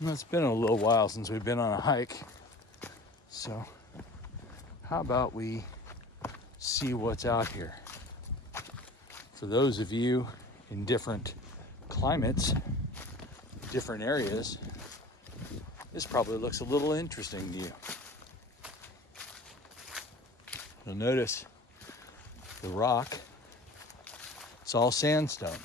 Well, it's been a little while since we've been on a hike, so how about we see what's out here? For those of you in different climates, different areas, this probably looks a little interesting to you. You'll notice the rock, it's all sandstone.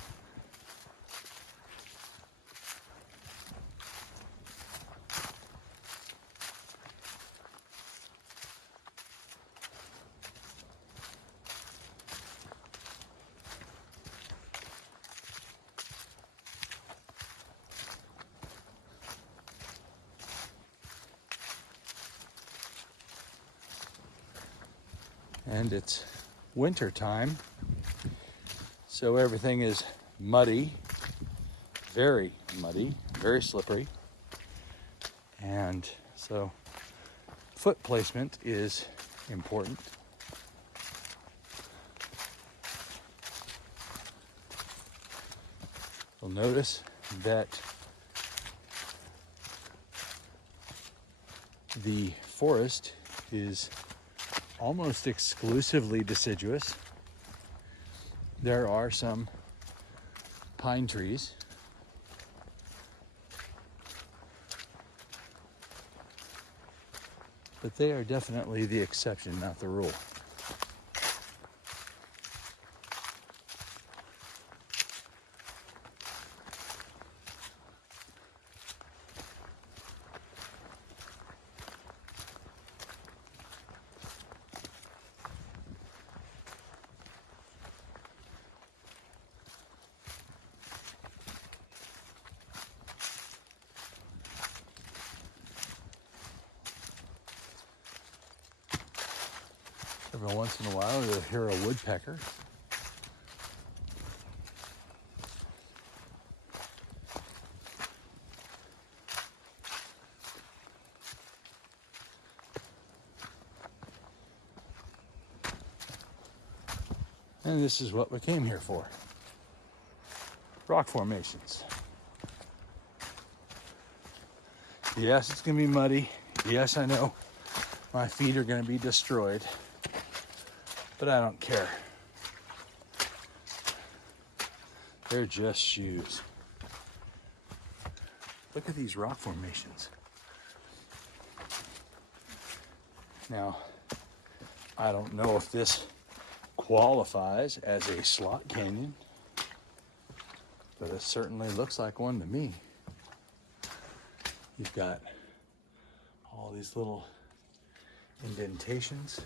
And it's winter time, so everything is muddy, very slippery, and so foot placement is important. You'll notice that the forest is almost exclusively deciduous. There are some pine trees, but they are definitely the exception, not the rule. Every once in a while, you'll hear a woodpecker. And this is what we came here for. Rock formations. Yes, it's gonna be muddy. Yes, I know my feet are gonna be destroyed, but I don't care. They're just shoes. Look at these rock formations. Now, I don't know if this qualifies as a slot canyon, but it certainly looks like one to me. You've got all these little indentations.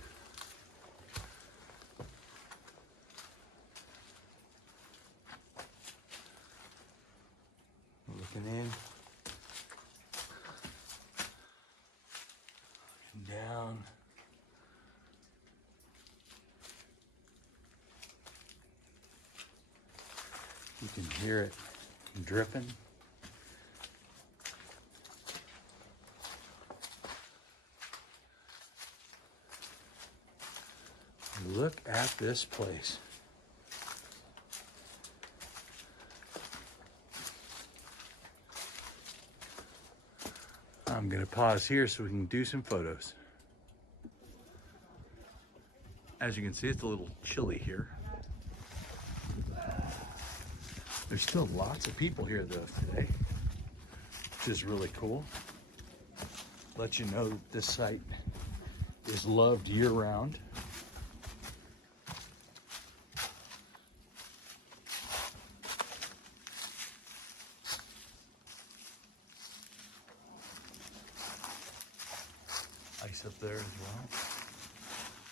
Looking in, looking down. You can hear it dripping. Look at this place. I'm going to pause here so we can do some photos. As you can see, it's a little chilly here. There's still lots of people here though today, which is really cool. Let you know that this site is loved year round. Ice up there as well.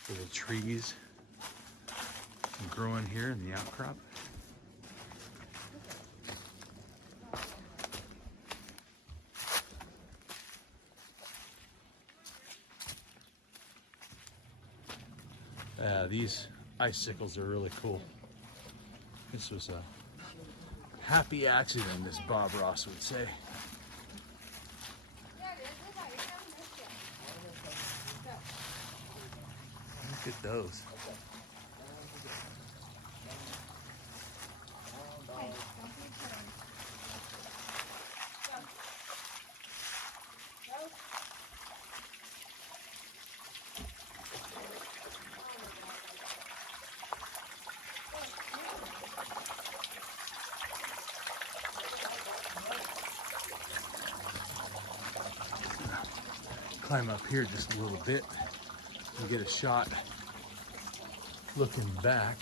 Little trees growing here in the outcrop. These icicles are really cool. This was a happy accident, as Bob Ross would say. Look at those. climb up here just a little bit and get a shot looking back.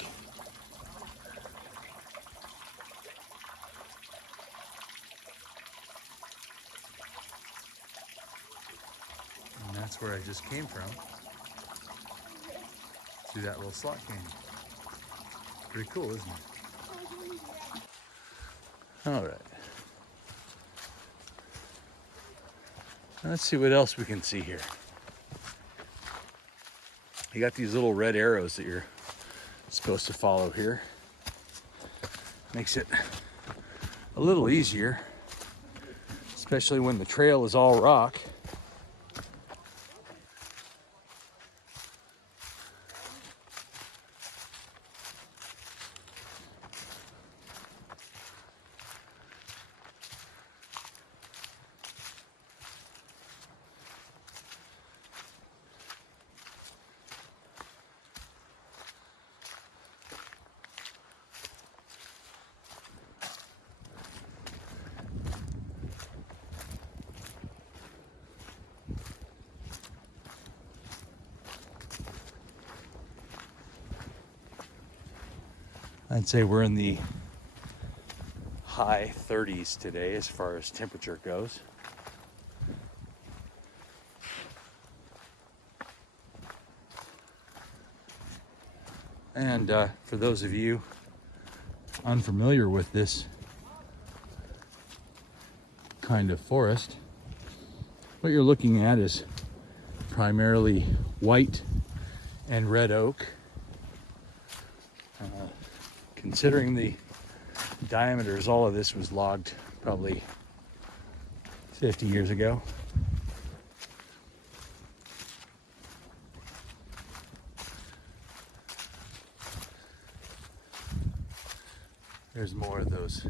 And that's where I just came from, through that little slot canyon. Pretty cool, isn't it? All right. Let's see what else we can see here. You got these little red arrows that you're supposed to follow here. Makes it a little easier, especially when the trail is all rock. I'd say we're in the high 30s today as far as temperature goes. And for those of you unfamiliar with this kind of forest, what you're looking at is primarily white and red oak. Considering the diameters, all of this was logged probably 50 years ago. There's more of those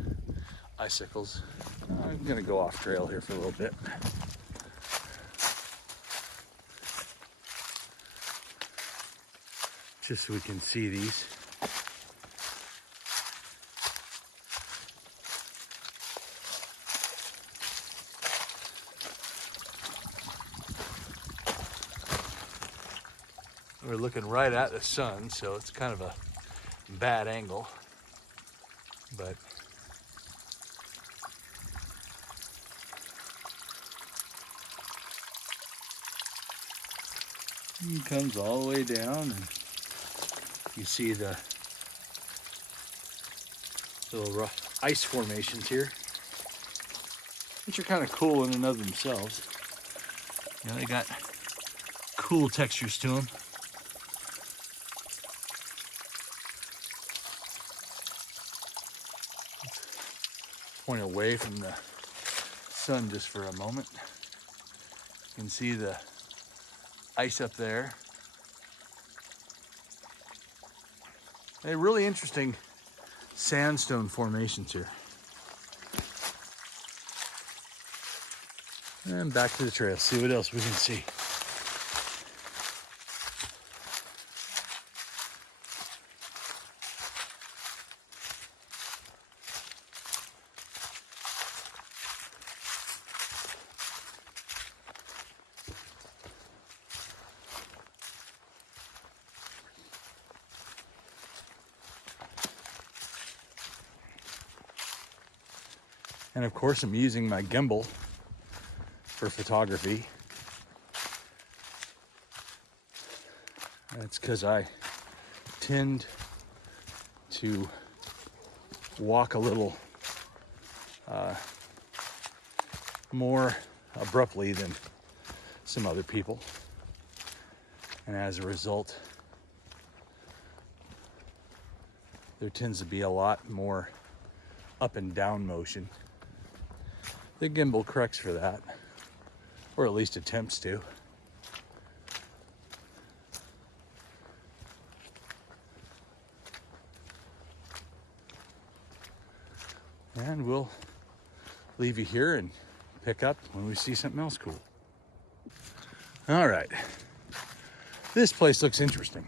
icicles. I'm gonna go off trail here for a little bit. Just so we can see these. We're looking right at the sun, so it's kind of a bad angle, but it comes all the way down, and you see the little ice formations here, which are kind of cool in and of themselves. You know, they got cool textures to them. Point away from the sun just for a moment. You can see the ice up there. They're really interesting sandstone formations here. And back to the trail, see what else we can see. And of course, I'm using my gimbal for photography. That's because I tend to walk a little more abruptly than some other people. And as a result, there tends to be a lot more up and down motion. The gimbal corrects for that, or at least attempts to. And we'll leave you here and pick up when we see something else cool. All right, this place looks interesting.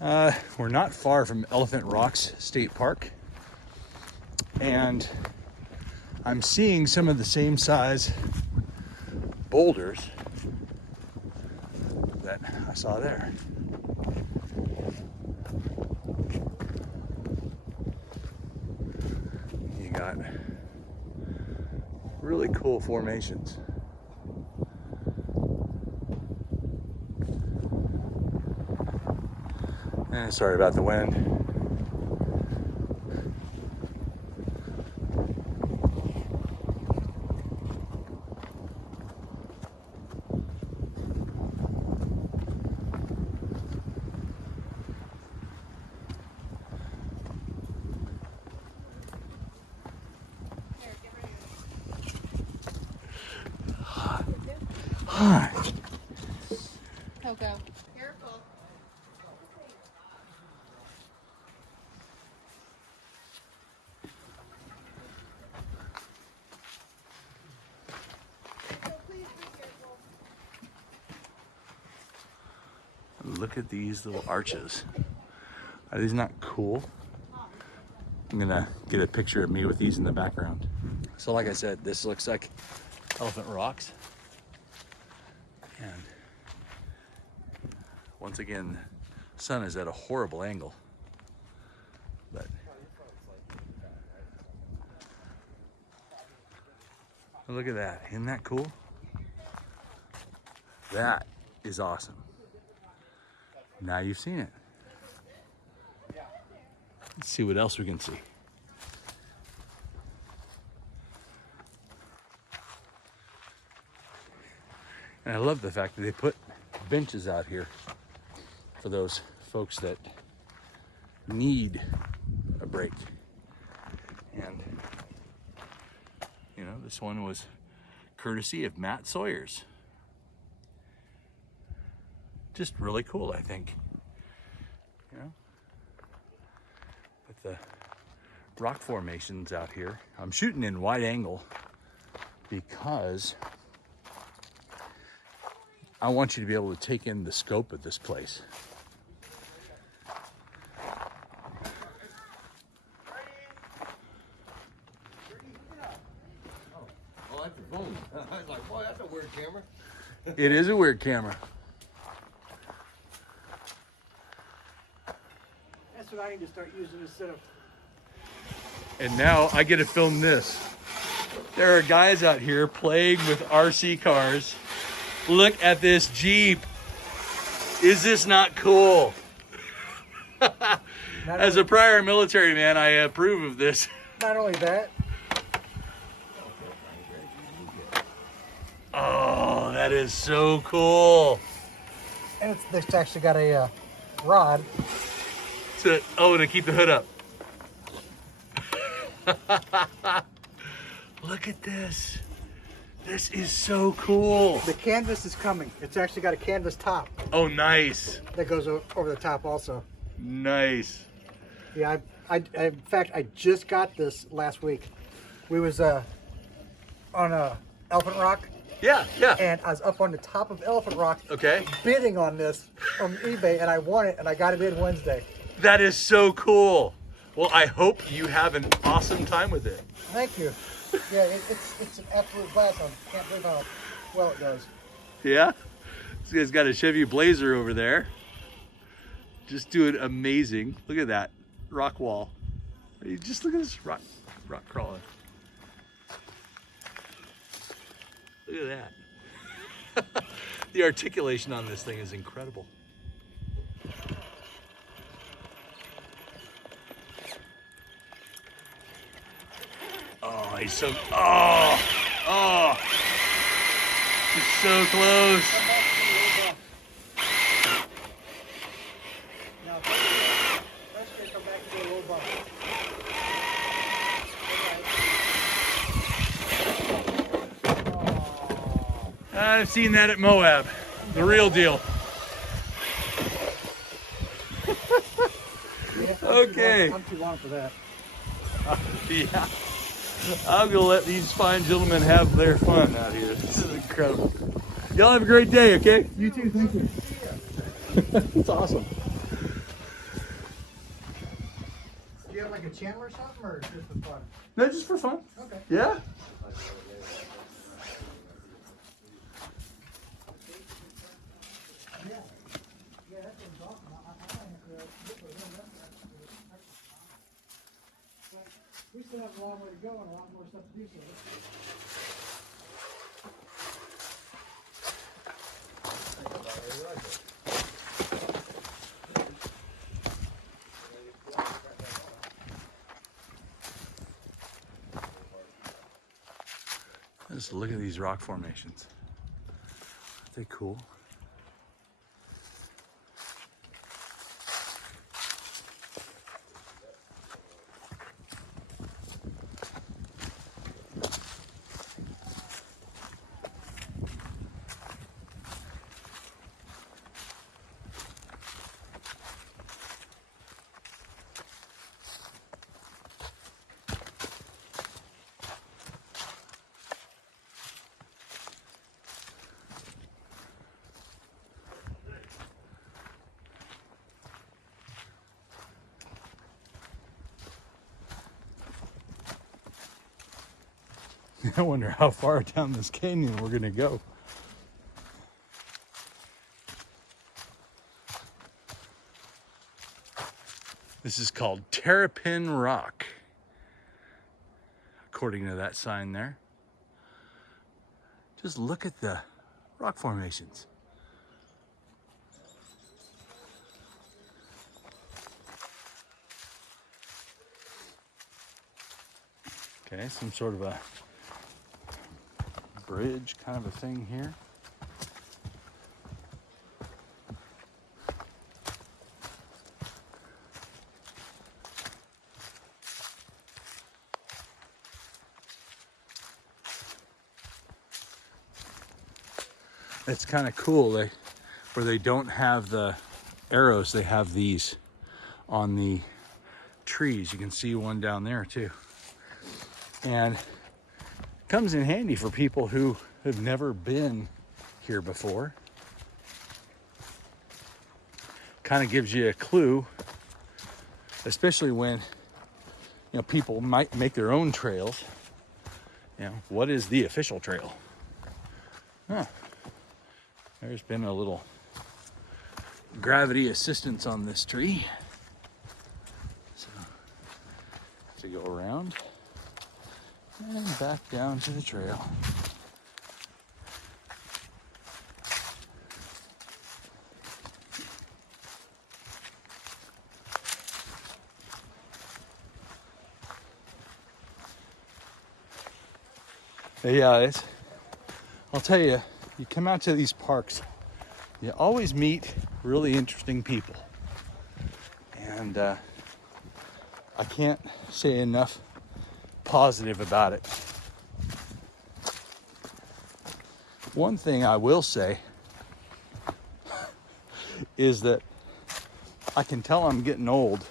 We're not far from Elephant Rocks State Park, and I'm seeing some of the same size boulders that I saw there. You got really cool formations. And sorry about the wind. Hi. Coco. Careful. Look at these little arches. Are these not cool? I'm gonna get a picture of me with these in the background. So like I said, this looks like Elephant Rocks. And once again, the sun is at a horrible angle. But look at that, isn't that cool? That is awesome. Now you've seen it. Let's see what else we can see. And I love the fact that they put benches out here for those folks that need a break. And, you know, this one was courtesy of Matt Sawyer's. Just really cool, I think. You know? With the rock formations out here. I'm shooting in wide angle because I want you to be able to take in the scope of this place. Oh, that's your phone. I was like, boy, that's a weird camera. It is a weird camera. That's what I need to start using instead of. And now I get to film this. There are guys out here playing with RC cars. Look at this Jeep. Is this not cool? As a prior military man, I approve of this. Not only that, Oh, that is so cool. and it's actually got a rod. To keep the hood up. Look at this. This is so cool. The canvas is coming. It's actually got a canvas top Oh, nice. that goes over the top also. Nice. Yeah, in fact, I just got this last week. We was on a Elephant Rock, Yeah, yeah. and I was up on the top of Elephant Rock Okay. bidding on this from eBay, and I won it, and I got it in Wednesday. That is so cool. Well, I hope you have an awesome time with it. Thank you. Yeah, it's an absolute blast. I can't believe how well it goes. Yeah? This guy's got a Chevy Blazer over there. Just doing amazing. Look at that rock wall. Just look at this rock crawling. Look at that. The articulation on this thing is incredible. Oh, he's so, oh, he's so close. Now, let's just come back to the little bump. I've seen that at Moab, the real deal. Okay. I'm too long for that. Yeah. I'm gonna let these fine gentlemen have their fun out here. This is incredible. Y'all have a great day, okay? You too, thank you. It's awesome. Do you have like a channel or something, or just for fun? No, just for fun. Okay. Yeah? We still have a long way to go and a lot more stuff to do. So Just look at these rock formations. Aren't they cool? I wonder how far down this canyon we're gonna go. This is called Terrapin Rock, according to that sign there. Just look at the rock formations. Okay, some sort of a bridge kind of a thing here. It's kind of cool, where they don't have the arrows, they have these on the trees. You can see one down there too. And it comes in handy for people who have never been here before. Kind of gives you a clue, especially when people might make their own trails. What is the official trail? Huh. There's been a little gravity assistance on this tree. So, to go around and back down to the trail. Yeah, I'll tell you, you come out to these parks, you always meet really interesting people. And I can't say enough positive about it. One thing I will say is that I can tell I'm getting old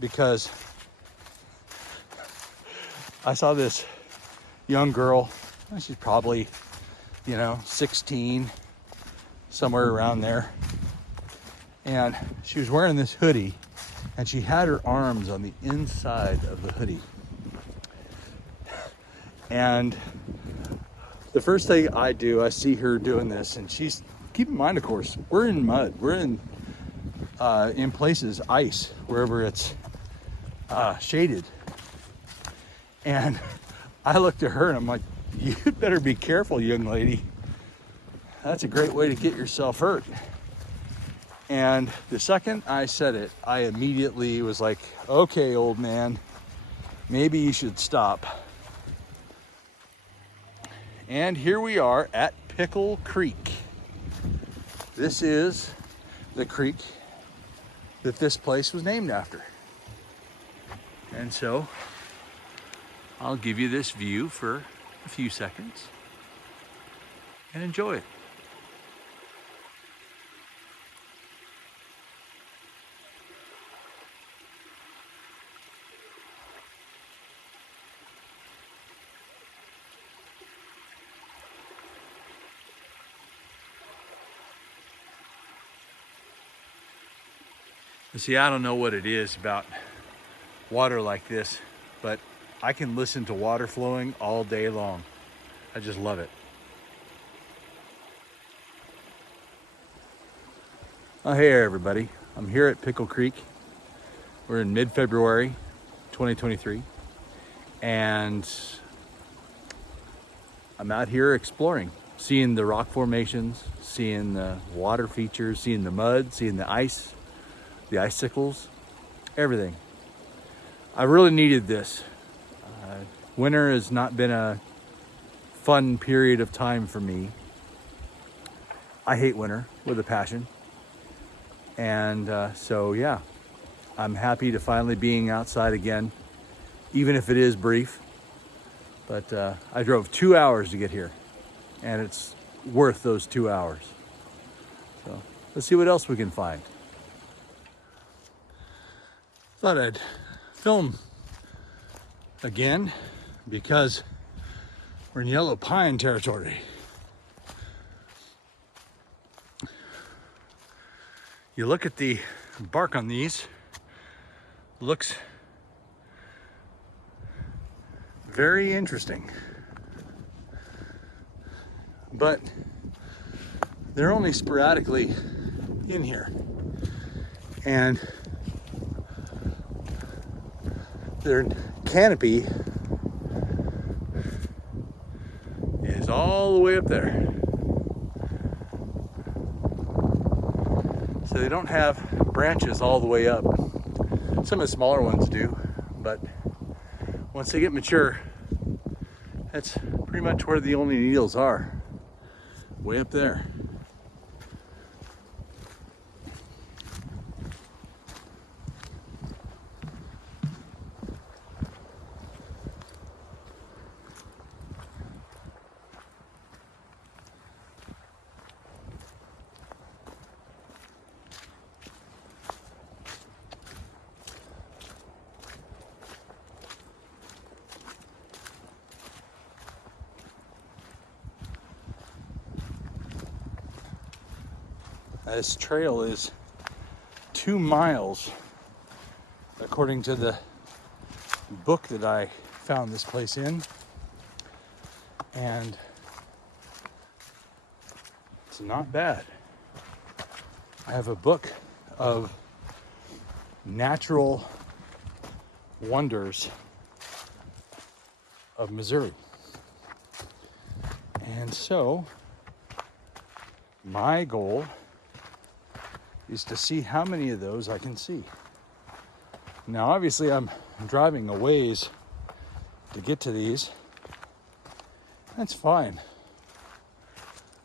because I saw this young girl. She's probably, 16, somewhere around there. And she was wearing this hoodie, and she had her arms on the inside of the hoodie. And the first thing I do, I see her doing this, and keep in mind, of course, we're in mud. We're in places, ice, wherever it's shaded. And I looked at her and I'm like, you better be careful, young lady. That's a great way to get yourself hurt. And the second I said it, I immediately was like, okay, old man, maybe you should stop. And here we are at Pickle Creek. This is the creek that this place was named after. And so I'll give you this view for a few seconds and enjoy it. See, I don't know what it is about water like this, but I can listen to water flowing all day long. I just love it. Oh, hey everybody. I'm here at Pickle Creek. We're in mid-February 2023, and I'm out here exploring, seeing the rock formations, seeing the water features, seeing the mud, seeing the ice, the icicles, everything. I really needed this. Winter has not been a fun period of time for me. I hate winter with a passion. And so, yeah, I'm happy to finally being outside again, even if it is brief. But I drove 2 hours to get here, and it's worth those 2 hours. So let's see what else we can find. Thought I'd film again because we're in yellow pine territory. You look at the bark on these, looks very interesting, but they're only sporadically in here, and their canopy is all the way up there. So they don't have branches all the way up. Some of the smaller ones do, but once they get mature, that's pretty much where the only needles are, way up there. This trail is 2 miles, according to the book that I found this place in, and it's not bad. I have a book of natural wonders of Missouri, and so my goal is to see how many of those I can see. Now, obviously, I'm driving a ways to get to these. That's fine.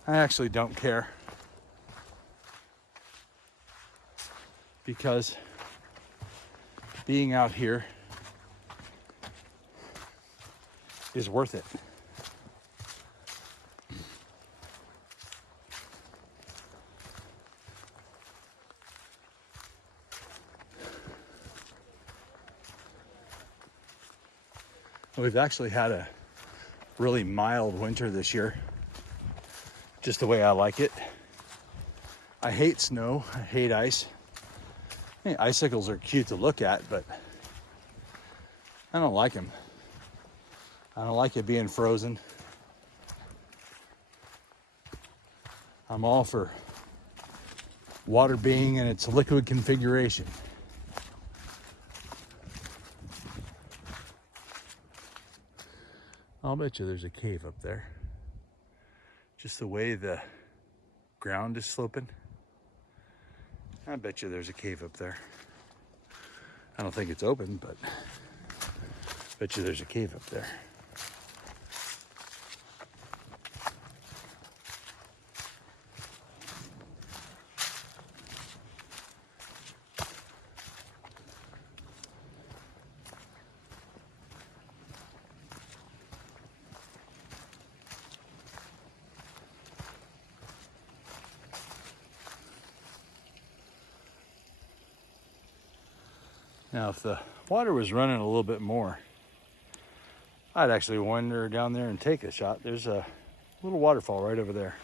I actually don't care, because being out here is worth it. We've actually had a really mild winter this year, just the way I like it. I hate snow, I hate ice. I mean, icicles are cute to look at, but I don't like them. I don't like it being frozen. I'm all for water being in its liquid configuration. I'll bet you there's a cave up there. Just the way the ground is sloping, I bet you there's a cave up there. I don't think it's open, but I bet you there's a cave up there. Now, if the water was running a little bit more, I'd actually wander down there and take a shot. There's a little waterfall right over there.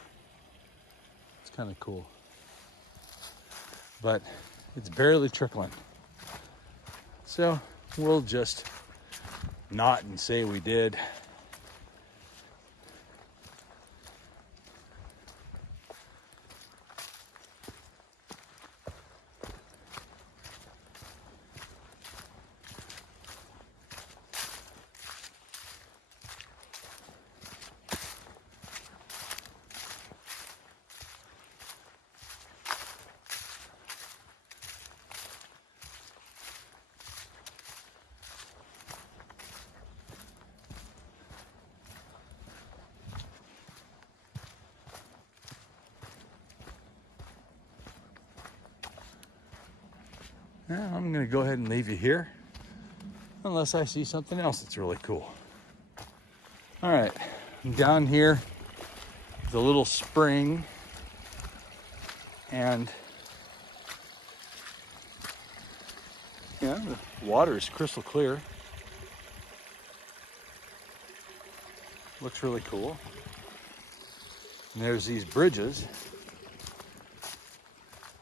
It's kind of cool. But it's barely trickling. So we'll just not and say we did. Now I'm gonna go ahead and leave you here, unless I see something else that's really cool. All right, I'm down here, the little spring, and yeah, the water is crystal clear. Looks really cool. And there's these bridges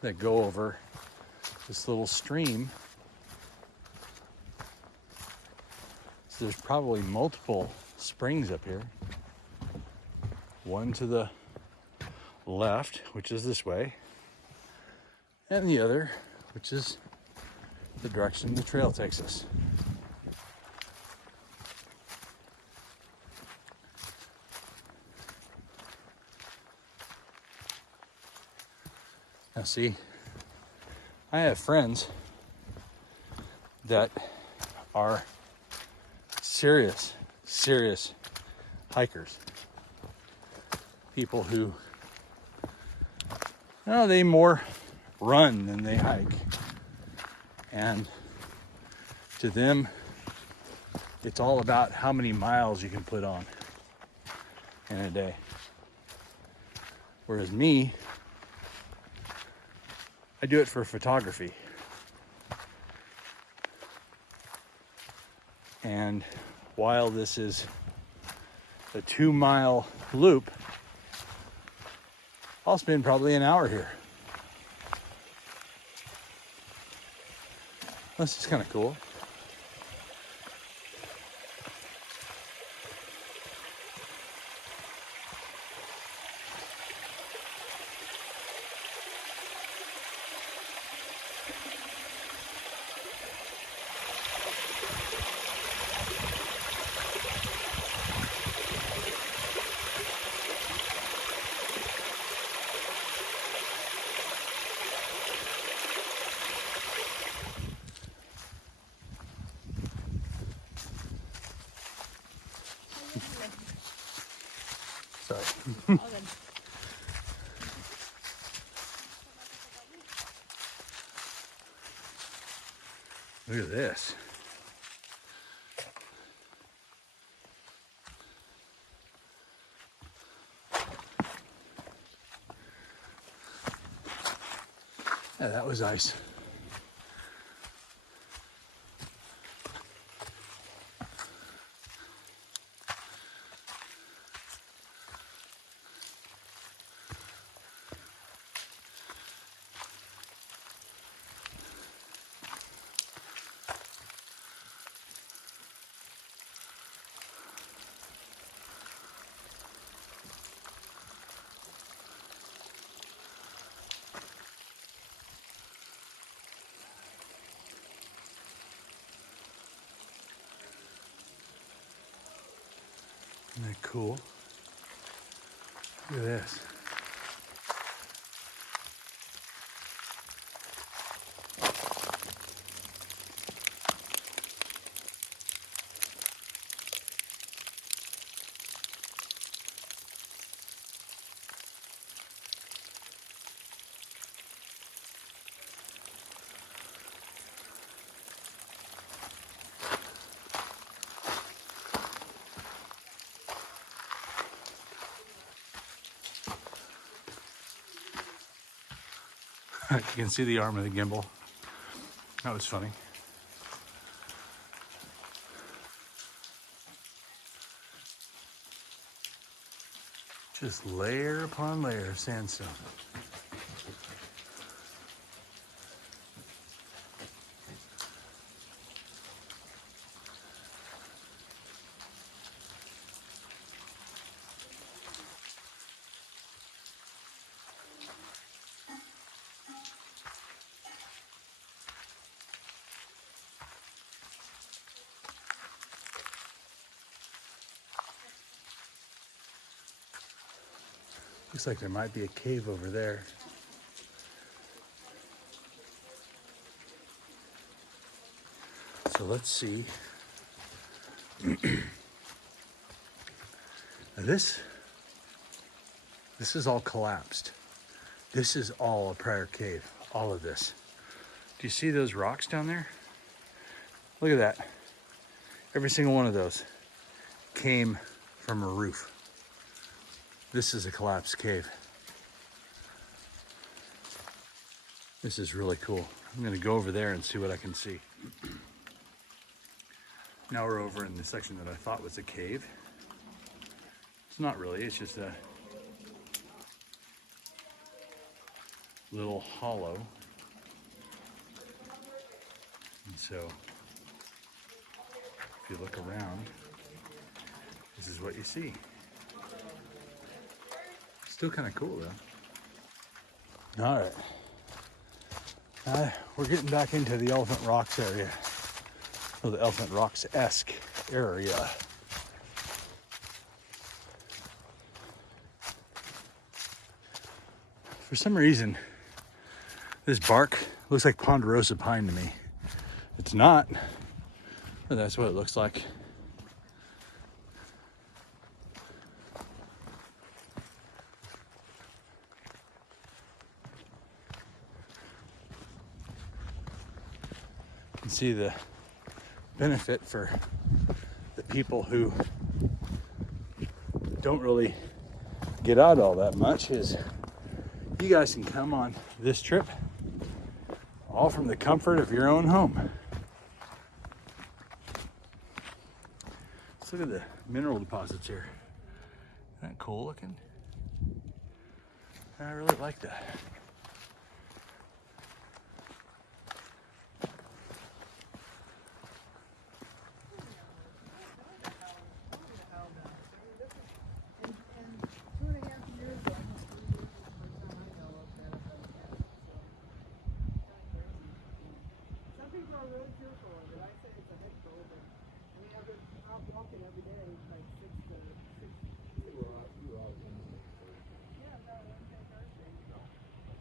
that go over this little stream. So there's probably multiple springs up here. One to the left, which is this way, and the other, which is the direction the trail takes us. Now see, I have friends that are serious hikers. People who, they more run than they hike. And to them, it's all about how many miles you can put on in a day. Whereas me, I do it for photography. And while this is a 2-mile loop, I'll spend probably an hour here. This is kind of cool. Sorry. All good. Look at this. Yeah, that was ice. Isn't that cool? Look at this. You can see the arm of the gimbal. That was funny. Just layer upon layer of sandstone. Looks like there might be a cave over there. So let's see. Now this is all collapsed. This is all a prior cave, all of this. Do you see those rocks down there? Look at that. Every single one of those came from a roof. This is a collapsed cave. This is really cool. I'm gonna go over there and see what I can see. Now we're over in the section that I thought was a cave. It's not really, it's just a little hollow. And so, if you look around, this is what you see. Still kind of cool though. All right. We're getting back into the Elephant Rocks area, or the Elephant Rocks-esque area. For some reason, this bark looks like ponderosa pine to me. It's not, but that's what it looks like. You can see the benefit for the people who don't really get out all that much is you guys can come on this trip all from the comfort of your own home. Let's look at the mineral deposits here. Isn't that cool looking? I really like that.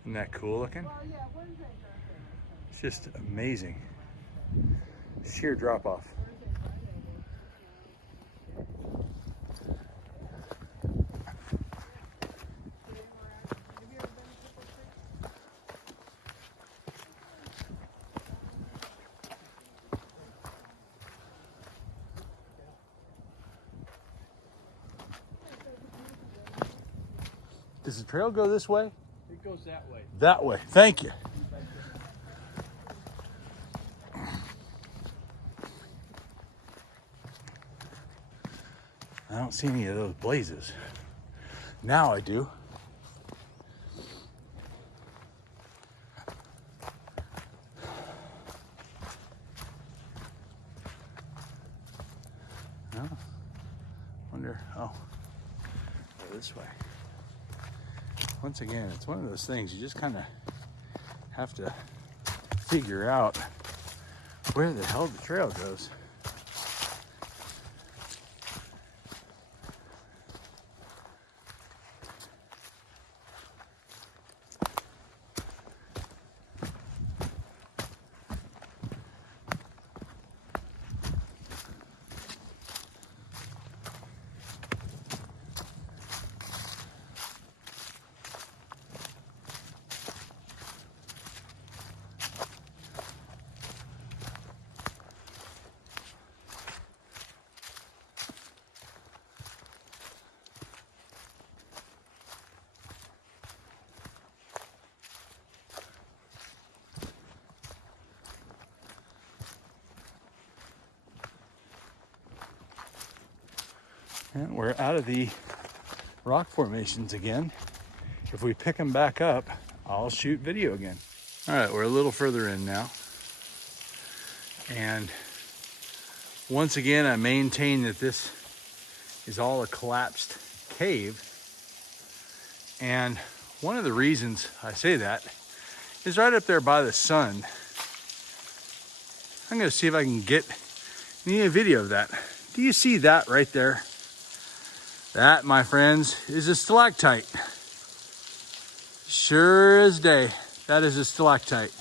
Isn't that cool looking? It's just amazing. Sheer drop off. Does the trail go this way? It goes that way. That way. Thank you. I don't see any of those blazes. Now I do. No. Wonder. Oh, go this way. Once again, it's one of those things you just kind of have to figure out where the hell the trail goes. And we're out of the rock formations again. If we pick them back up, I'll shoot video again. All right, we're a little further in now. And once again, I maintain that this is all a collapsed cave. And one of the reasons I say that is right up there by the sun. I'm gonna see if I can get any video of that. Do you see that right there? That, my friends, is a stalactite. Sure as day, that is a stalactite.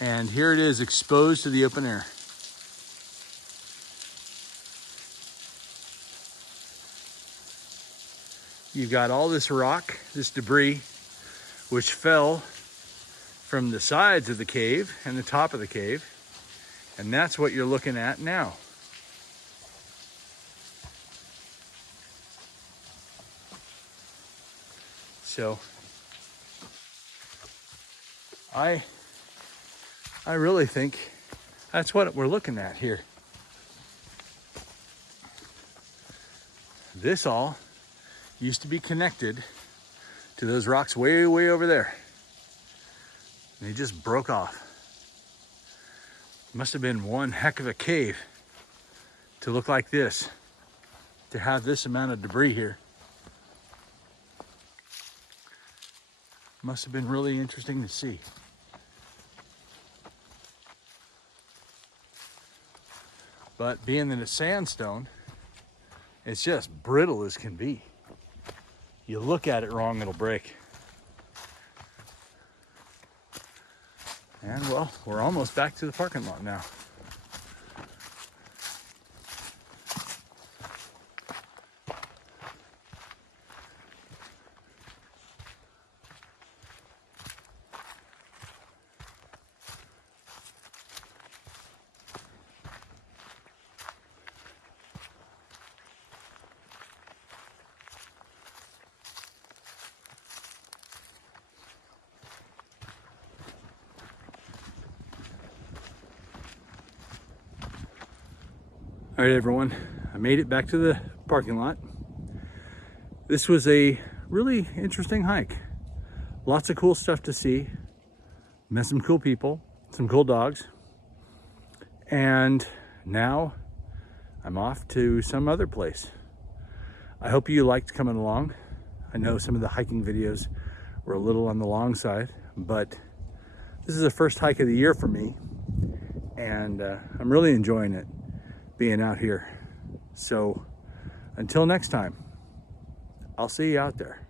And here it is exposed to the open air. You've got all this rock, this debris, which fell from the sides of the cave and the top of the cave. And that's what you're looking at now. So I really think that's what we're looking at here. This all used to be connected to those rocks way, way over there. And they just broke off. Must have been one heck of a cave to look like this, to have this amount of debris here. Must have been really interesting to see. But being that it's sandstone, it's just brittle as can be. You look at it wrong, it'll break. And well, we're almost back to the parking lot now. All right, everyone, I made it back to the parking lot. This was a really interesting hike. Lots of cool stuff to see. Met some cool people, some cool dogs. And now I'm off to some other place. I hope you liked coming along. I know some of the hiking videos were a little on the long side, but this is the first hike of the year for me. And I'm really enjoying it, being out here. So until next time, I'll see you out there.